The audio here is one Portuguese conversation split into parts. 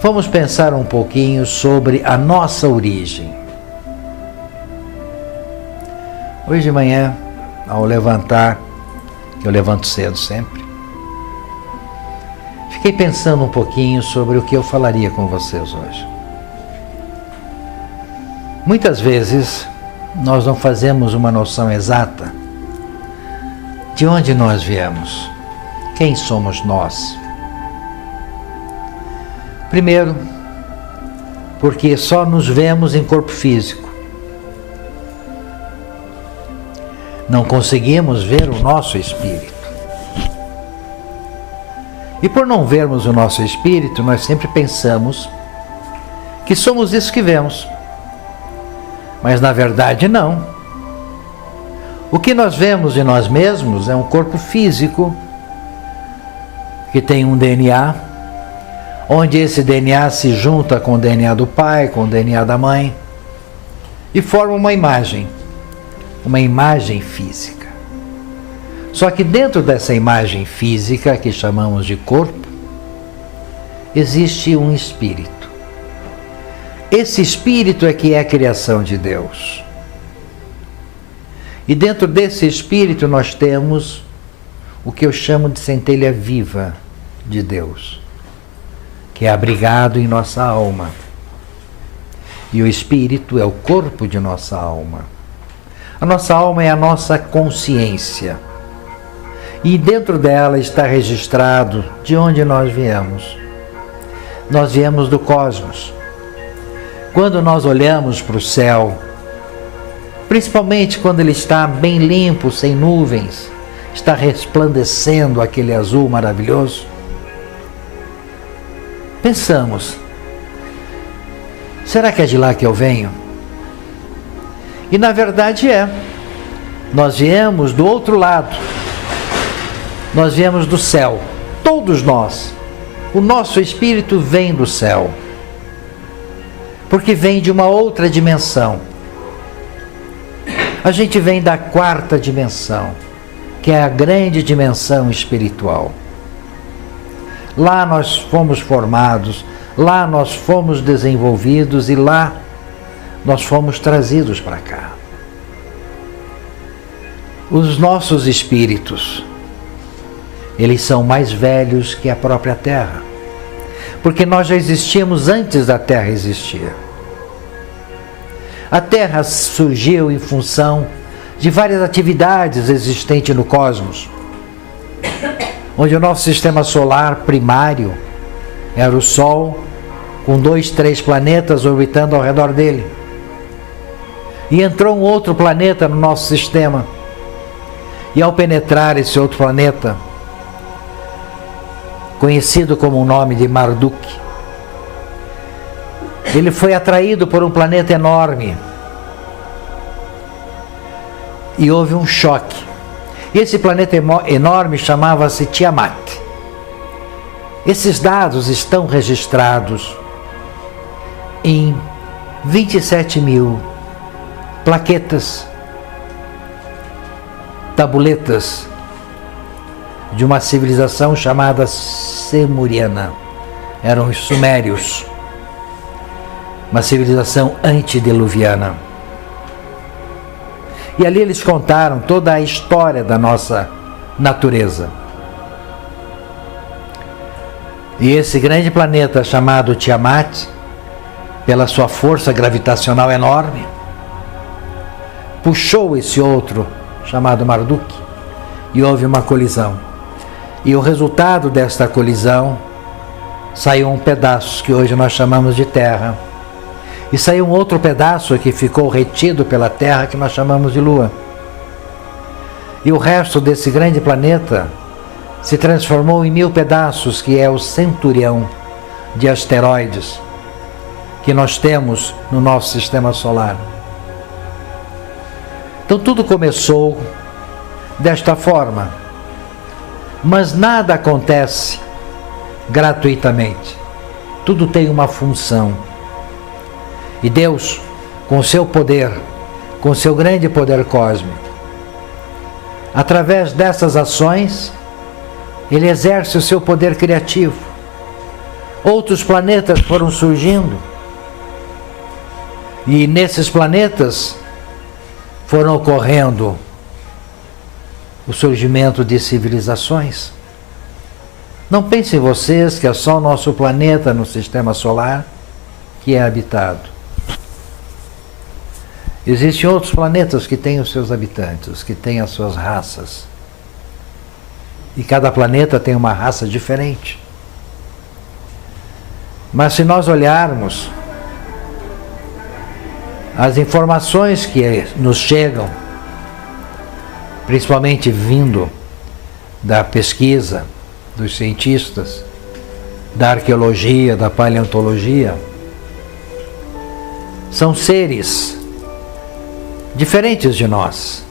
vamos pensar um pouquinho sobre a nossa origem. Hoje de manhã, ao levantar, eu levanto cedo sempre, fiquei pensando um pouquinho sobre o que eu falaria com vocês hoje. Muitas vezes, nós não fazemos uma noção exata de onde nós viemos, quem somos nós. Primeiro, porque só nos vemos em corpo físico. Não conseguimos ver o nosso espírito. E por não vermos o nosso espírito, nós sempre pensamos que somos isso que vemos. Mas na verdade não. O que nós vemos de nós mesmos é um corpo físico que tem um DNA, onde esse DNA se junta com o DNA do pai, com o DNA da mãe, e forma uma imagem física. Só que dentro dessa imagem física, que chamamos de corpo, existe um espírito. Esse espírito é que é a criação de Deus. E dentro desse espírito nós temos o que eu chamo de centelha viva de Deus, que é abrigado em nossa alma. E o espírito é o corpo de nossa alma. A nossa alma é a nossa consciência. E dentro dela está registrado de onde nós viemos. Nós viemos do cosmos. Quando nós olhamos para o céu, principalmente quando ele está bem limpo, sem nuvens, está resplandecendo aquele azul maravilhoso, pensamos, será que é de lá que eu venho? E na verdade é. Nós viemos do outro lado. Nós viemos do céu. Todos nós. O nosso espírito vem do céu. Porque vem de uma outra dimensão. A gente vem da quarta dimensão, que é a grande dimensão espiritual. Lá nós fomos formados, lá nós fomos desenvolvidos e lá nós fomos trazidos para cá. Os nossos espíritos, eles são mais velhos que a própria Terra, porque nós já existíamos antes da Terra existir. A Terra surgiu em função de várias atividades existentes no cosmos, onde o nosso sistema solar primário era o Sol, com 2, 3 planetas orbitando ao redor dele. E entrou um outro planeta no nosso sistema. E ao penetrar esse outro planeta, conhecido como o nome de Marduk, ele foi atraído por um planeta enorme. E houve um choque. E esse planeta enorme chamava-se Tiamat. Esses dados estão registrados em 27.000 plaquetas, tabuletas de uma civilização chamada Semuriana. Eram os sumérios, uma civilização antediluviana. E ali eles contaram toda a história da nossa natureza. E esse grande planeta chamado Tiamat, pela sua força gravitacional enorme, puxou esse outro chamado Marduk e houve uma colisão. E o resultado desta colisão saiu um pedaço que hoje nós chamamos de Terra. E saiu um outro pedaço que ficou retido pela Terra, que nós chamamos de Lua. E o resto desse grande planeta se transformou em 1000 pedaços, que é o centurião de asteroides que nós temos no nosso sistema solar. Então tudo começou desta forma. Mas nada acontece gratuitamente. Tudo tem uma função. E Deus, com seu poder, com seu grande poder cósmico, através dessas ações, Ele exerce o seu poder criativo. Outros planetas foram surgindo. E nesses planetas foram ocorrendo o surgimento de civilizações. Não pensem vocês que é só o nosso planeta no sistema solar que é habitado. Existem outros planetas que têm os seus habitantes, que têm as suas raças. E cada planeta tem uma raça diferente. Mas se nós olharmos as informações que nos chegam, principalmente vindo da pesquisa dos cientistas, da arqueologia, da paleontologia, são seres diferentes de nós.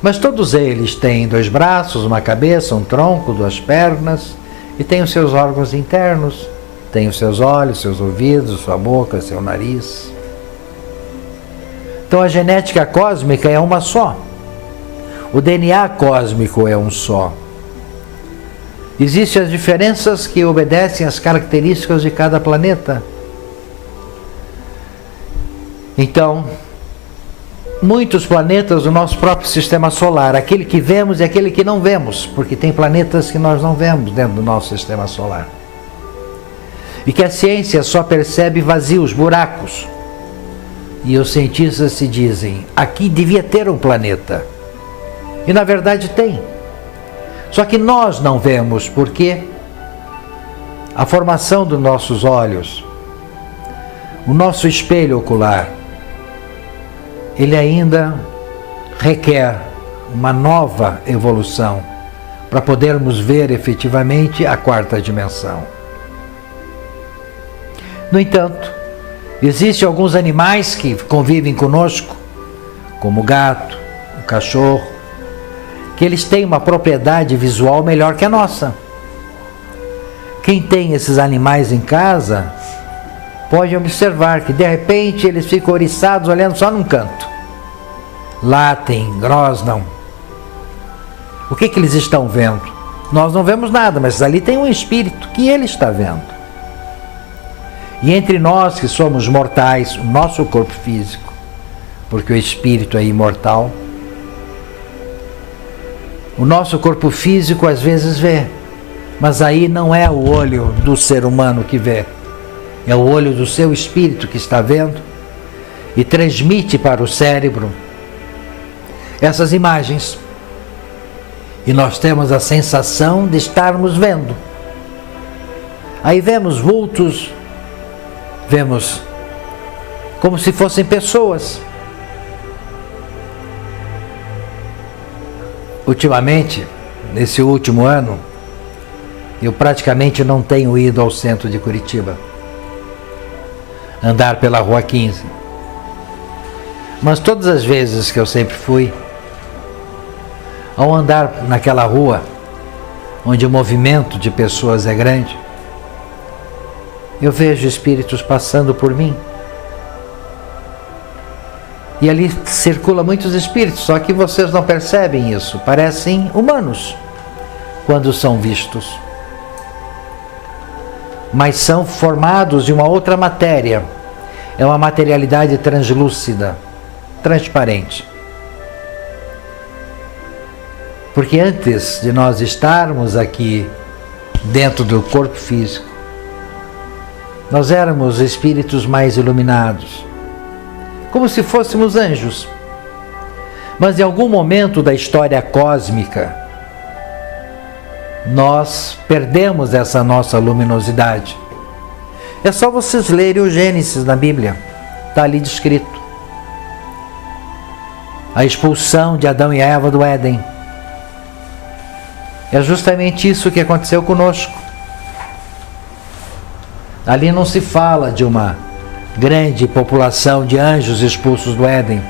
Mas todos eles têm 2 braços, uma cabeça, um tronco, 2 pernas, e têm os seus órgãos internos, têm os seus olhos, seus ouvidos, sua boca, seu nariz. Então a genética cósmica é uma só. O DNA cósmico é um só. Existem as diferenças que obedecem às características de cada planeta. Então, muitos planetas do nosso próprio sistema solar, aquele que vemos e aquele que não vemos, porque tem planetas que nós não vemos dentro do nosso sistema solar. E que a ciência só percebe vazios, buracos. E os cientistas se dizem, aqui devia ter um planeta. E na verdade tem. Só que nós não vemos, porque a formação dos nossos olhos, o nosso espelho ocular, ele ainda requer uma nova evolução para podermos ver efetivamente a 4ª dimensão. No entanto, existem alguns animais que convivem conosco, como o gato, o cachorro, que eles têm uma propriedade visual melhor que a nossa. Quem tem esses animais em casa pode observar que de repente eles ficam oriçados olhando só num canto. Latem, grosnam. O que eles estão vendo? Nós não vemos nada, mas ali tem um espírito que ele está vendo. E entre nós que somos mortais, o nosso corpo físico, porque o espírito é imortal, o nosso corpo físico às vezes vê, mas aí não é o olho do ser humano que vê, é o olho do seu espírito que está vendo e transmite para o cérebro essas imagens. E nós temos a sensação de estarmos vendo. Aí vemos vultos, vemos como se fossem pessoas. Ultimamente, nesse último ano, eu praticamente não tenho ido ao centro de Curitiba, andar pela Rua 15. Mas todas as vezes que eu sempre fui, ao andar naquela rua, onde o movimento de pessoas é grande, eu vejo espíritos passando por mim. E ali circula muitos espíritos, só que vocês não percebem isso. Parecem humanos quando são vistos. Mas são formados de uma outra matéria. É uma materialidade translúcida, transparente. Porque antes de nós estarmos aqui dentro do corpo físico, nós éramos espíritos mais iluminados, como se fôssemos anjos. Mas em algum momento da história cósmica, nós perdemos essa nossa luminosidade. É só vocês lerem o Gênesis na Bíblia, está ali descrito. A expulsão de Adão e Eva do Éden. É justamente isso que aconteceu conosco. Ali não se fala de uma grande população de anjos expulsos do Éden.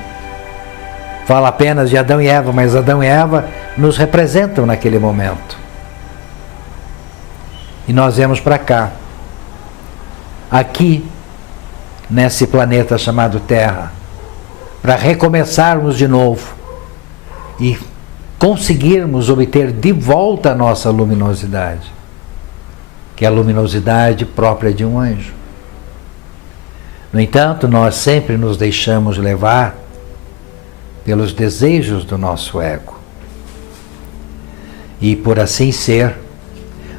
Fala apenas de Adão e Eva, mas Adão e Eva nos representam naquele momento. E nós viemos para cá, aqui, nesse planeta chamado Terra, para recomeçarmos de novo e conseguirmos obter de volta a nossa luminosidade, que é a luminosidade própria de um anjo. No entanto, nós sempre nos deixamos levar pelos desejos do nosso ego. E por assim ser,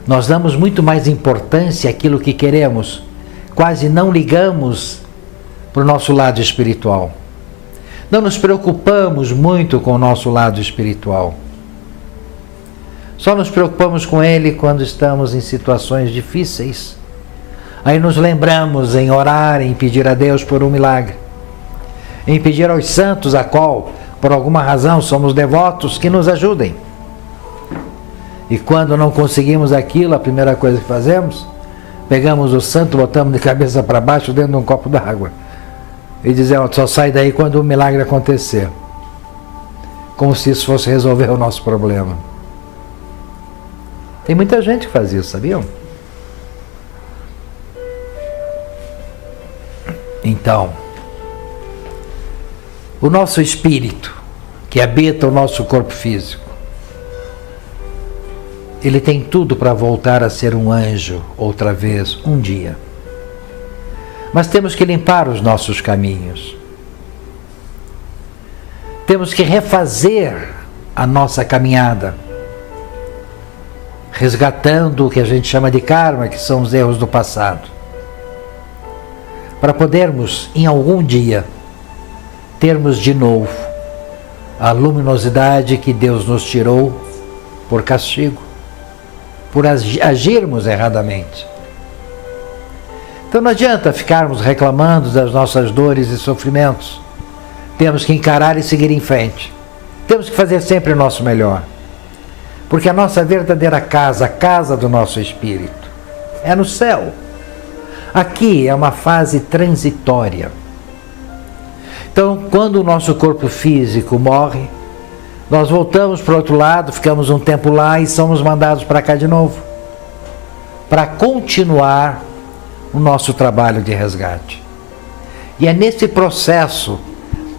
nós damos muito mais importância àquilo que queremos, quase não ligamos para o nosso lado espiritual. Não nos preocupamos muito com o nosso lado espiritual. Só nos preocupamos com ele quando estamos em situações difíceis. Aí nos lembramos em orar, em pedir a Deus por um milagre, em pedir aos santos, a qual, por alguma razão, somos devotos, que nos ajudem. E quando não conseguimos aquilo, a primeira coisa que fazemos, pegamos o santo, botamos de cabeça para baixo dentro de um copo d'água e dizemos, só sai daí quando o milagre acontecer. Como se isso fosse resolver o nosso problema. Tem muita gente que faz isso, sabiam? Então, o nosso espírito, que habita o nosso corpo físico, ele tem tudo para voltar a ser um anjo outra vez, um dia. Mas temos que limpar os nossos caminhos. Temos que refazer a nossa caminhada, resgatando o que a gente chama de karma, que são os erros do passado, para podermos, em algum dia, termos de novo a luminosidade que Deus nos tirou por castigo, por agirmos erradamente. Então não adianta ficarmos reclamando das nossas dores e sofrimentos. Temos que encarar e seguir em frente. Temos que fazer sempre o nosso melhor. Porque a nossa verdadeira casa, a casa do nosso espírito, é no céu. Aqui é uma fase transitória. Então, quando o nosso corpo físico morre, nós voltamos para o outro lado, ficamos um tempo lá e somos mandados para cá de novo, para continuar o nosso trabalho de resgate. E é nesse processo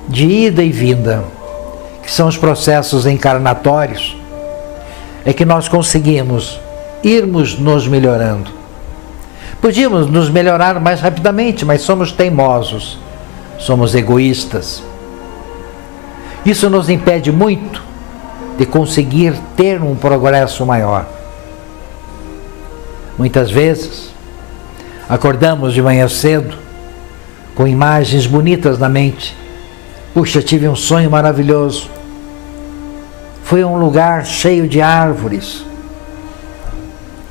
de ida e vinda, que são os processos encarnatórios, é que nós conseguimos irmos nos melhorando. Podíamos nos melhorar mais rapidamente, mas somos teimosos, somos egoístas. Isso nos impede muito de conseguir ter um progresso maior. Muitas vezes, acordamos de manhã cedo com imagens bonitas na mente. Puxa, tive um sonho maravilhoso. Foi a um lugar cheio de árvores,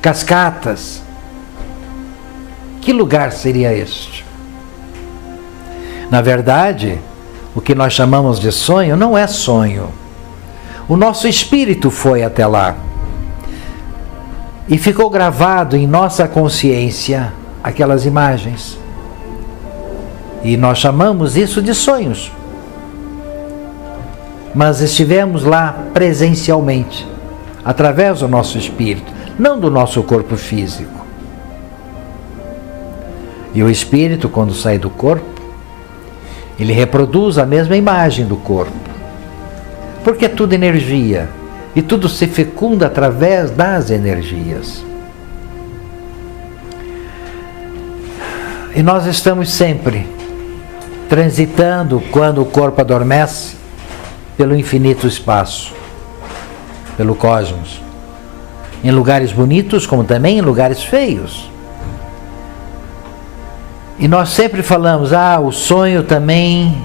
cascatas. Que lugar seria este? Na verdade, o que nós chamamos de sonho não é sonho. O nosso espírito foi até lá e ficou gravado em nossa consciência aquelas imagens. E nós chamamos isso de sonhos. Mas estivemos lá presencialmente, através do nosso espírito, não do nosso corpo físico. E o espírito, quando sai do corpo, ele reproduz a mesma imagem do corpo. Porque é tudo energia, e tudo se fecunda através das energias. E nós estamos sempre transitando, quando o corpo adormece, pelo infinito espaço, pelo cosmos, em lugares bonitos como também em lugares feios. E nós sempre falamos, o sonho também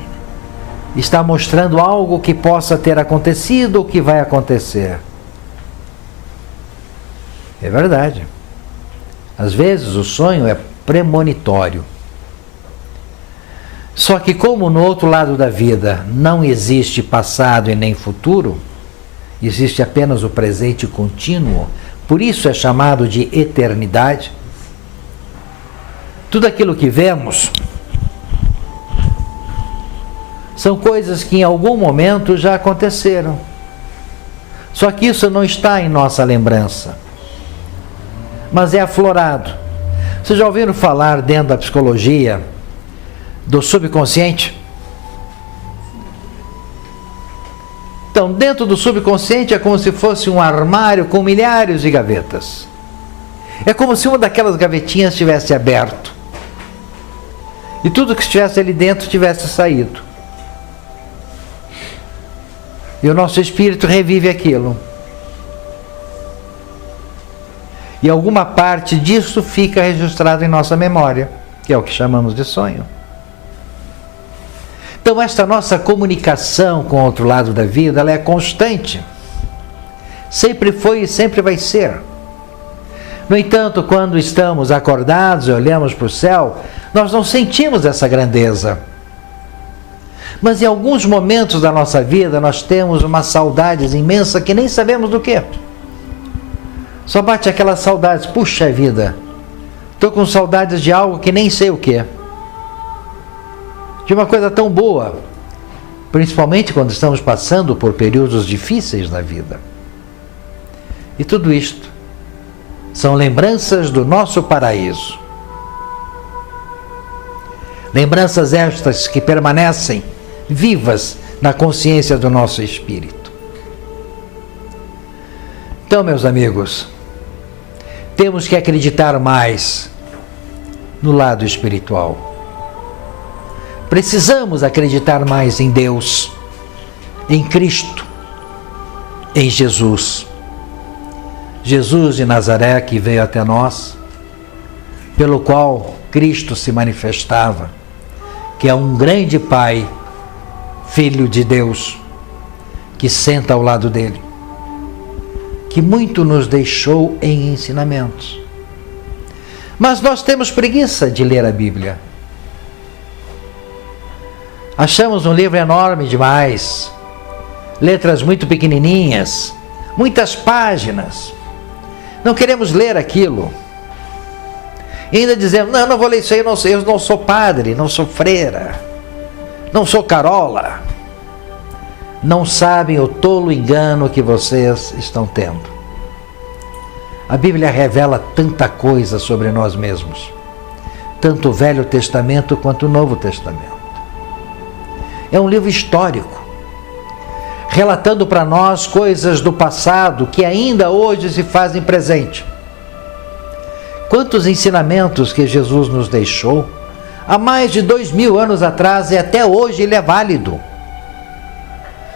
está mostrando algo que possa ter acontecido ou que vai acontecer. É verdade. Às vezes o sonho é premonitório. Só que como no outro lado da vida não existe passado e nem futuro, existe apenas o presente contínuo, por isso é chamado de eternidade. Tudo aquilo que vemos são coisas que em algum momento já aconteceram. Só que isso não está em nossa lembrança, mas é aflorado. Vocês já ouviram falar dentro da psicologia do subconsciente? Então, dentro do subconsciente é como se fosse um armário com milhares de gavetas. É como se uma daquelas gavetinhas tivesse aberto e tudo que estivesse ali dentro tivesse saído. E o nosso espírito revive aquilo. E alguma parte disso fica registrado em nossa memória, que é o que chamamos de sonho. Então esta nossa comunicação com o outro lado da vida, ela é constante. Sempre foi e sempre vai ser. No entanto, quando estamos acordados e olhamos para o céu, nós não sentimos essa grandeza. Mas em alguns momentos da nossa vida, nós temos uma saudade imensa que nem sabemos do que. Só bate aquela saudade, puxa vida, estou com saudades de algo que nem sei o que. De uma coisa tão boa, principalmente quando estamos passando por períodos difíceis na vida. E tudo isto são lembranças do nosso paraíso. Lembranças estas que permanecem vivas na consciência do nosso espírito. Então, meus amigos, temos que acreditar mais no lado espiritual. Precisamos acreditar mais em Deus, em Cristo, em Jesus. Jesus de Nazaré, que veio até nós, pelo qual Cristo se manifestava, que é um grande Pai, Filho de Deus, que senta ao lado dele, que muito nos deixou em ensinamentos. Mas nós temos preguiça de ler a Bíblia. Achamos um livro enorme demais, letras muito pequenininhas, muitas páginas. Não queremos ler aquilo. E ainda dizemos, não vou ler isso aí, eu não sou padre, não sou freira, não sou carola. Não sabem o tolo engano que vocês estão tendo. A Bíblia revela tanta coisa sobre nós mesmos, tanto o Velho Testamento quanto o Novo Testamento. É um livro histórico, relatando para nós coisas do passado que ainda hoje se fazem presente. Quantos ensinamentos que Jesus nos deixou há mais de 2000 anos atrás e até hoje ele é válido.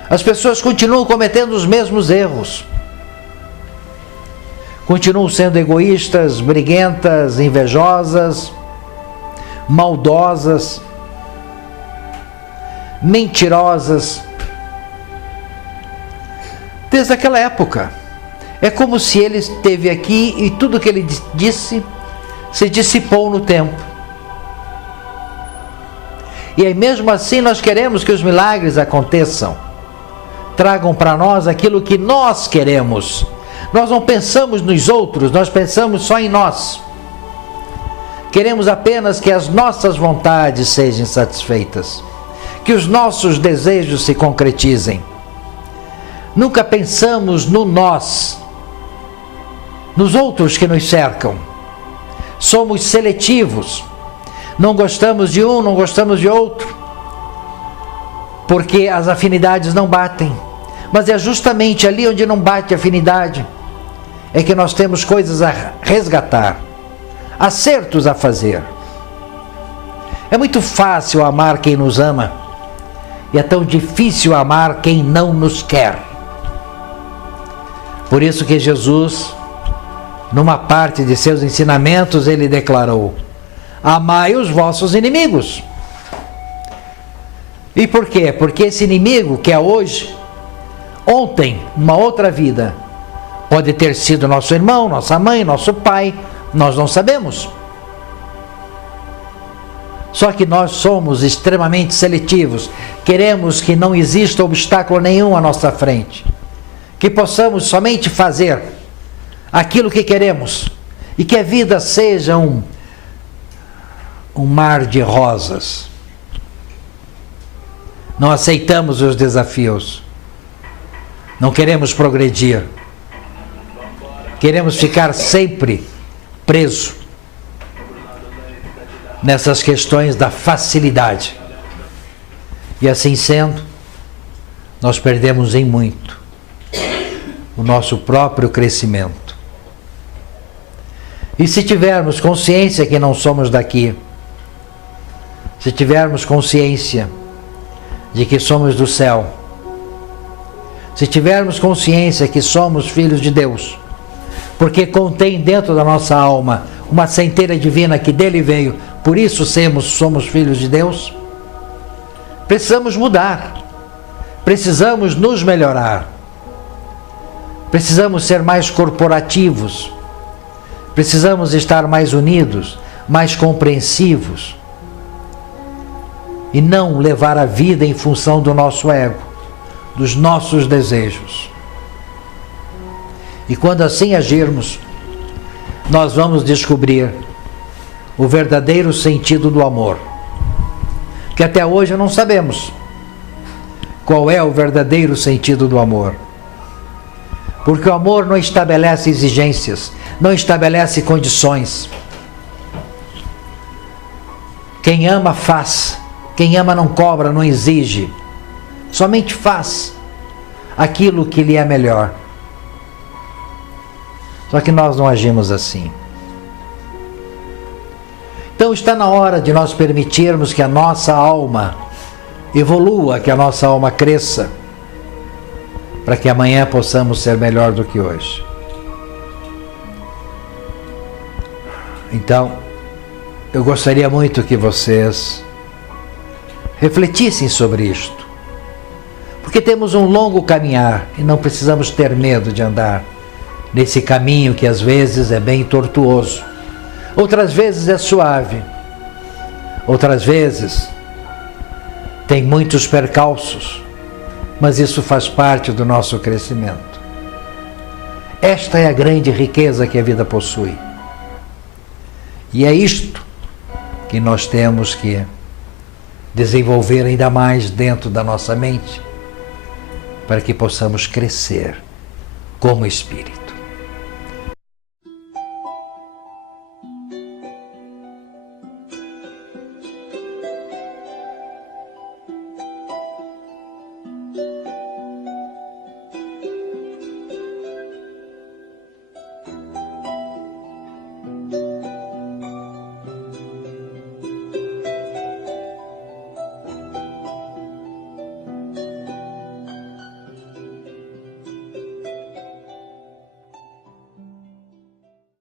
As pessoas continuam cometendo os mesmos erros. Continuam sendo egoístas, briguentas, invejosas, maldosas, mentirosas. Desde aquela época. É como se ele esteve aqui e tudo que ele disse se dissipou no tempo. E aí mesmo assim nós queremos que os milagres aconteçam. Tragam para nós aquilo que nós queremos. Nós não pensamos nos outros, nós pensamos só em nós. Queremos apenas que as nossas vontades sejam satisfeitas, que os nossos desejos se concretizem. Nunca pensamos no nós, nos outros que nos cercam. Somos seletivos. Não gostamos de um, não gostamos de outro, porque as afinidades não batem. Mas é justamente ali onde não bate afinidade é que nós temos coisas a resgatar, acertos a fazer. É muito fácil amar quem nos ama e é tão difícil amar quem não nos quer. Por isso que Jesus, numa parte de seus ensinamentos, ele declarou: amai os vossos inimigos. E por quê? Porque esse inimigo que é hoje, ontem, numa outra vida, pode ter sido nosso irmão, nossa mãe, nosso pai, nós não sabemos. Só que nós somos extremamente seletivos, queremos que não exista obstáculo nenhum à nossa frente, que possamos somente fazer aquilo que queremos e que a vida seja um mar de rosas. Não aceitamos os desafios, não queremos progredir, queremos ficar sempre preso nessas questões da facilidade. E assim sendo, nós perdemos em muito o nosso próprio crescimento. E se tivermos consciência que não somos daqui, se tivermos consciência de que somos do céu, se tivermos consciência que somos filhos de Deus, porque contém dentro da nossa alma uma centelha divina que dele veio, por isso somos filhos de Deus, precisamos mudar, precisamos nos melhorar, precisamos ser mais corporativos, precisamos estar mais unidos, mais compreensivos, e não levar a vida em função do nosso ego, dos nossos desejos. E quando assim agirmos, nós vamos descobrir o verdadeiro sentido do amor, que até hoje não sabemos qual é o verdadeiro sentido do amor. Porque o amor não estabelece exigências, não estabelece condições. Quem ama faz, quem ama não cobra, não exige, somente faz aquilo que lhe é melhor. Só que nós não agimos assim. Então está na hora de nós permitirmos que a nossa alma evolua, que a nossa alma cresça, para que amanhã possamos ser melhor do que hoje. Então, eu gostaria muito que vocês refletissem sobre isto, porque temos um longo caminhar e não precisamos ter medo de andar nesse caminho que às vezes é bem tortuoso, outras vezes é suave, outras vezes tem muitos percalços, mas isso faz parte do nosso crescimento. Esta é a grande riqueza que a vida possui. E é isto que nós temos que desenvolver ainda mais dentro da nossa mente, para que possamos crescer como espírito.